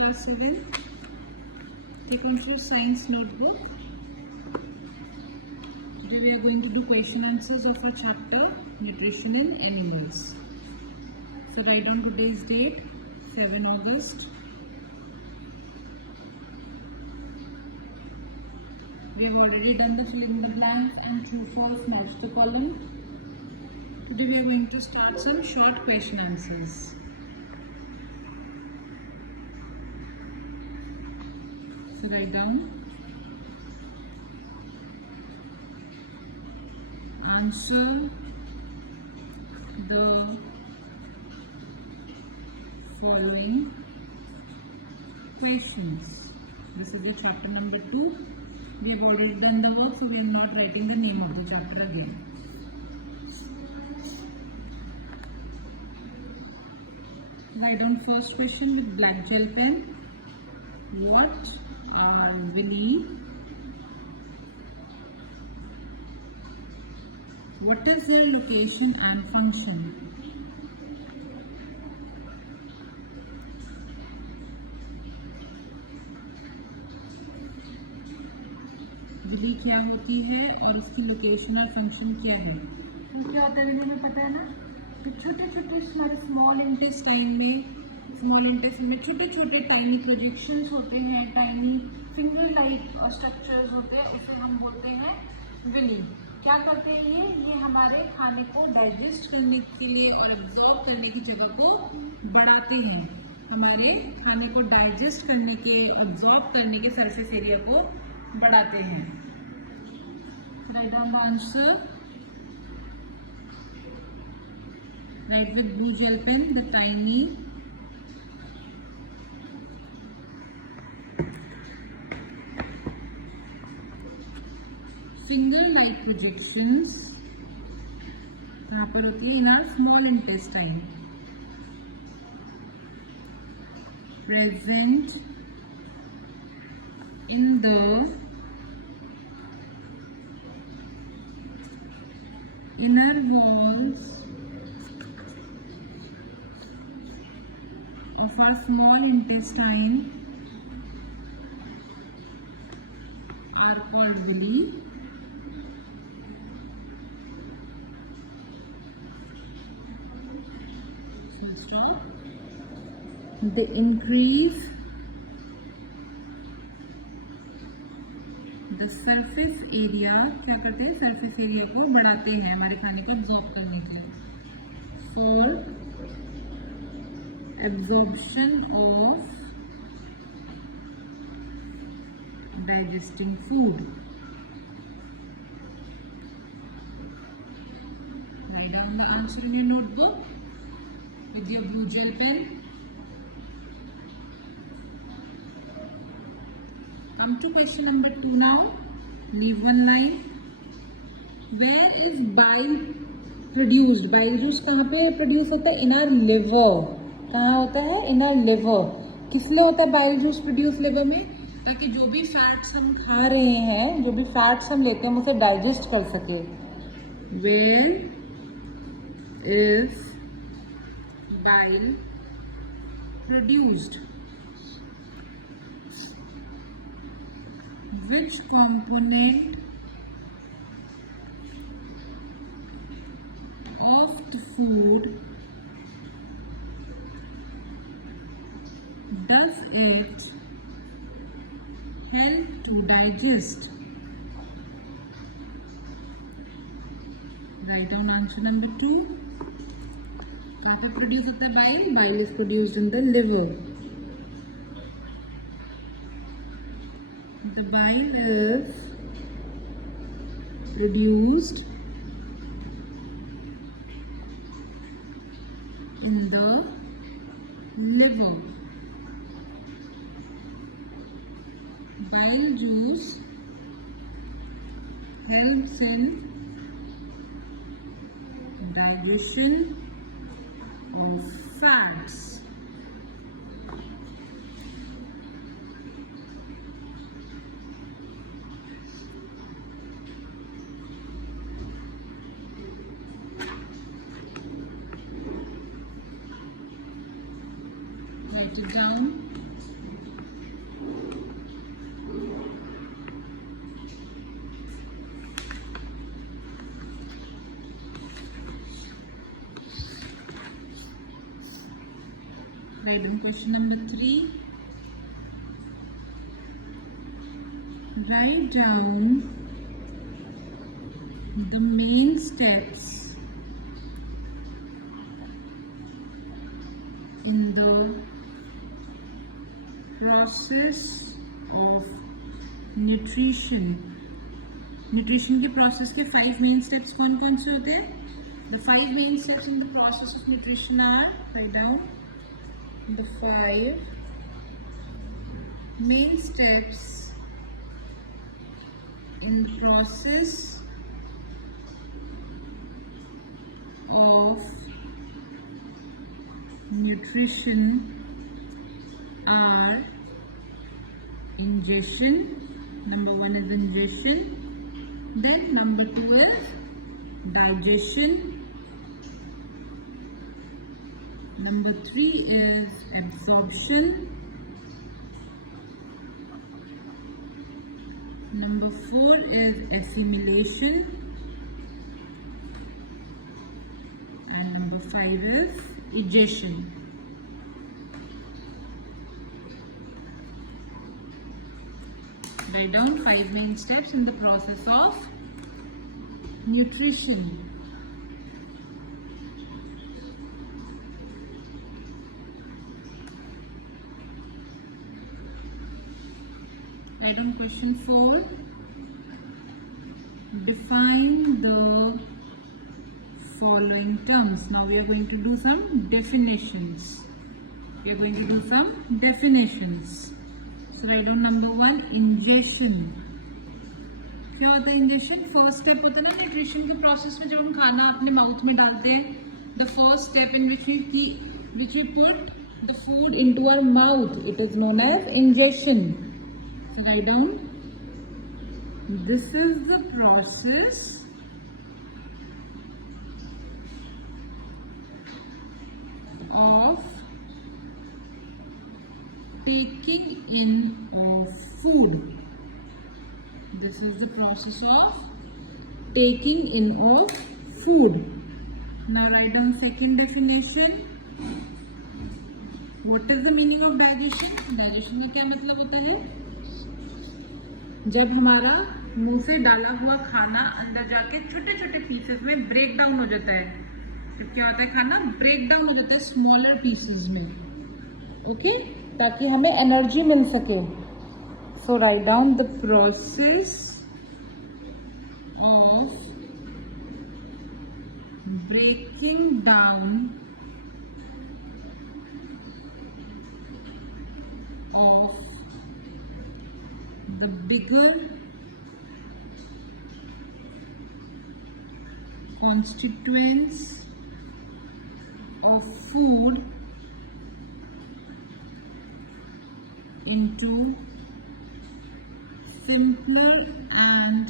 class 7. Take out your science notebook. Today we are going to do question answers of our chapter Nutrition in Animals. So write down today's date, 7 August. We have already done the fill in the blanks and true false match the column. Today we are going to start some short question answers. So write down answer the following questions. This is your chapter number 2. We have already done the work, so we are not writing the name of the chapter again. Write down first question with black gel pen. What are villi? What is their location and function? Villi क्या होती है और उसकी लोकेशन और फंक्शन क्या है? क्या होता है विली में पता है ना, कि छोटे छोटे हमारे स्मॉल इंटेस्टाइन में छोटे छोटे टाइनी प्रोजेक्शंस होते हैं, टाइनी फिंगर लाइक स्ट्रक्चर्स होते हैं, उसे हम बोलते हैं विली। क्या करते हैं ये हमारे खाने को डाइजेस्ट करने के लिए और एब्जॉर्ब करने की जगह को बढ़ाते हैं। हमारे खाने को डाइजेस्ट करने के, एब्जॉर्ब करने के सरफेस एरिया को बढ़ाते हैं। Write down the answer. Write with blue gel pen the tiny finger like projections यहाँ पर होती है in our small intestine, present in the inner walls of our small intestine are called villi. They increase the surface area, क्या करते हैं surface area को बढ़ाते हैं हमारे खाने को एब्जॉर्ब करने के लिए, for absorption of digesting food. Write down the answer in your notebook with your blue gel pen. Come to question number 2 now. Leave one line. Where is bile produced? Bile juice कहाँ पे produce होता है? In our liver. कहाँ होता है? In our liver. किस लिए होता है bile juice produce liver में? ताकि जो भी fats हम खा रहे हैं, जो भी fats हम लेते हैं, हम उसे digest कर सके। Where is bile produced? Which component of the food does it help to digest? Write down answer number 2. कहाँ पे प्रोड्यूस होता है bile? Bile is produced in the liver. The bile is produced in the liver. Bile juice helps in digestion of fats. Write it down. Write down question number 3. Write down the main steps in the process of nutrition. Nutrition के प्रोसेस के 5 main steps कौन कौन से होते हैं? The 5 main steps in the process of nutrition are, write down the 5 main steps in the process of nutrition are ingestion. Number 1 is ingestion. Then number 2 is digestion. Number 3 is absorption. Number 4 is assimilation. And number 5 is egestion. Write down 5 main steps in the process of nutrition. Write down question 4. Define the following terms. Now we are going to do some definitions. So write down number 1, ingestion. क्या होता है injection? First step होता है ना न्यूट्रिशन के प्रोसेस में, जब हम खाना अपने माउथ में डालते हैं. The first step in which we put the food into our mouth, it is known as injection. So write down, this is the process of taking in of food. This is the process of taking in of food. Now write down second definition. What is the meaning of digestion? Digestion का क्या मतलब होता है? जब हमारा मुंह से डाला हुआ खाना अंदर जाके छोटे छोटे पीसेस में ब्रेक डाउन हो जाता है. जब क्या होता है, खाना ब्रेक डाउन हो जाता है स्मॉलर पीसेस में, ओके, ताकि हमें एनर्जी मिल सके. So write down the process of breaking down of the bigger constituents of food into simpler and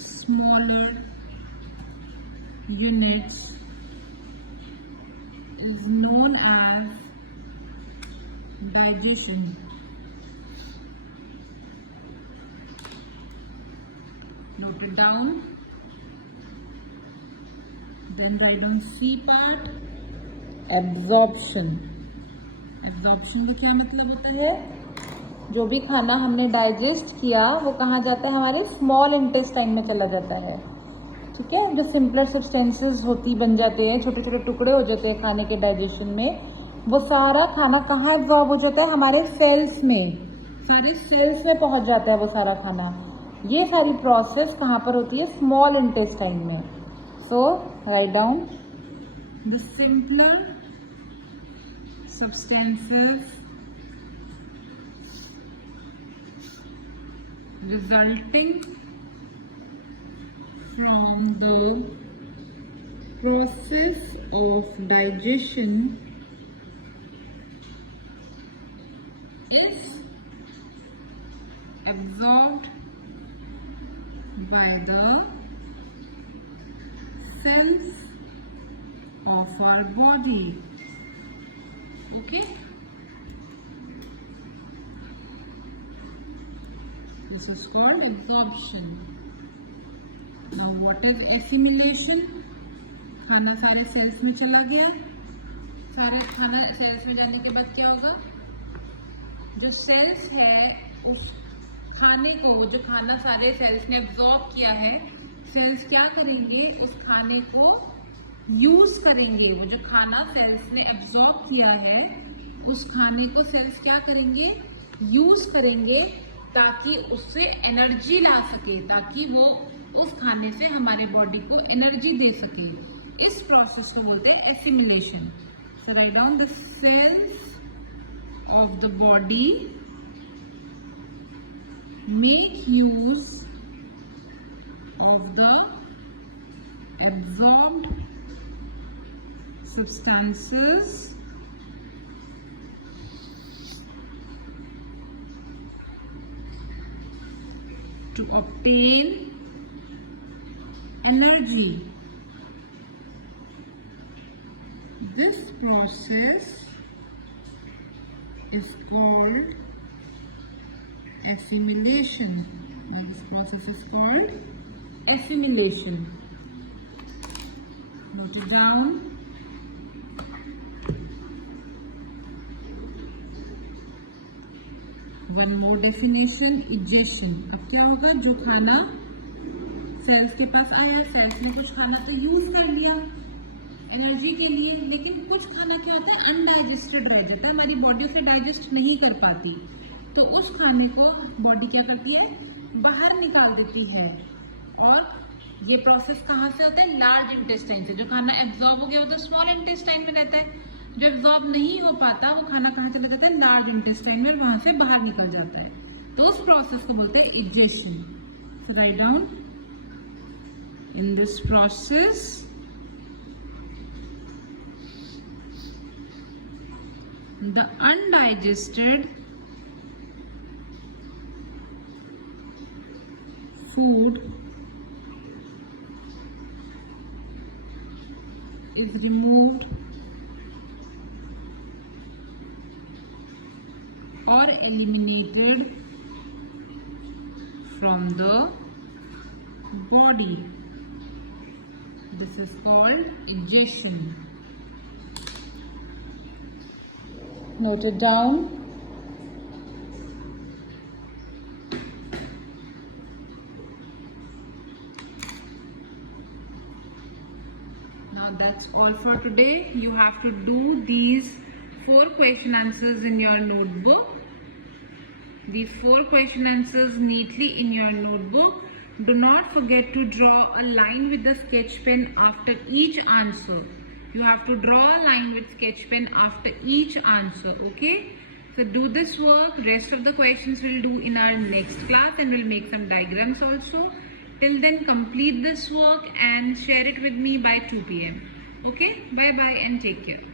smaller units is known as digestion. Note it down. Then write down C part, absorption. Absorption का क्या मतलब होता है? जो भी खाना हमने डाइजेस्ट किया वो कहाँ जाता है? हमारे स्मॉल इंटेस्टाइन में चला जाता है. ठीक है, जो सिंपलर सब्सटेंसेस बन जाते हैं, छोटे छोटे टुकड़े हो जाते हैं खाने के डाइजेशन में, वो सारा खाना कहाँ एब्जॉर्ब हो जाता है? हमारे सेल्स में, सारे सेल्स में पहुँच जाता है वो सारा खाना. ये सारी प्रोसेस कहाँ पर होती है? स्मॉल इंटेस्टाइन में. So write down the simpler substances resulting from the process of digestion is absorbed by the cells of our body. Okay, this is called absorption. Now what is assimilation? खाना सारे सेल्स में चला गया. सारे खाना सेल्स में जाने के बाद क्या होगा, जो सेल्स है उस खाने को, जो खाना सारे सेल्स ने एब्जॉर्ब किया है, सेल्स क्या करेंगे, उस खाने को यूज करेंगे। वो जो खाना सेल्स ने एब्जॉर्ब किया है उस खाने को सेल्स क्या करेंगे, यूज करेंगे, ताकि उससे एनर्जी ला सके, ताकि वो उस खाने से हमारे बॉडी को एनर्जी दे सके। इस प्रोसेस को बोलते हैं assimilation. So write down, the cells of the body make use of the absorbed substances to obtain energy. This process is called assimilation. Now this process is called assimilation. Note it down. One more definition, egestion. अब क्या होगा, जो खाना सेल्स के पास आया, सेल्स ने कुछ खाना तो यूज कर लिया एनर्जी के लिए, लेकिन कुछ खाना क्या होता है, अनडाइजेस्टेड रह जाता है, हमारी बॉडी उसे डाइजेस्ट नहीं कर पाती, तो उस खाने को बॉडी क्या करती है, बाहर निकाल देती है। और ये प्रोसेस कहाँ से होता है, लार्ज इंटेस्टाइन से। जो खाना एब्जॉर्ब हो गया वो तो स्मॉल इंटेस्टाइन में रहता है, जो एब्जॉर्ब नहीं हो पाता वो खाना कहाँ चला जाता है, लार्ज इंटेस्टाइन में, वहां से बाहर निकल जाता है। तो उस प्रोसेस को बोलते हैं इजेशन। सो write down, in this process the undigested food is removed or eliminated from the body. This is called ingestion. Note it down. Now that's all for today. You have to do these 4 question answers in your notebook. These 4 question answers neatly in your notebook. Do not forget to draw a line with the sketch pen after each answer. You have to draw a line with sketch pen after each answer, okay? So do this work. Rest of the questions we'll do in our next class, and we'll make some diagrams also. Till then, complete this work and share it with me by 2 p.m. Okay? Bye bye and take care.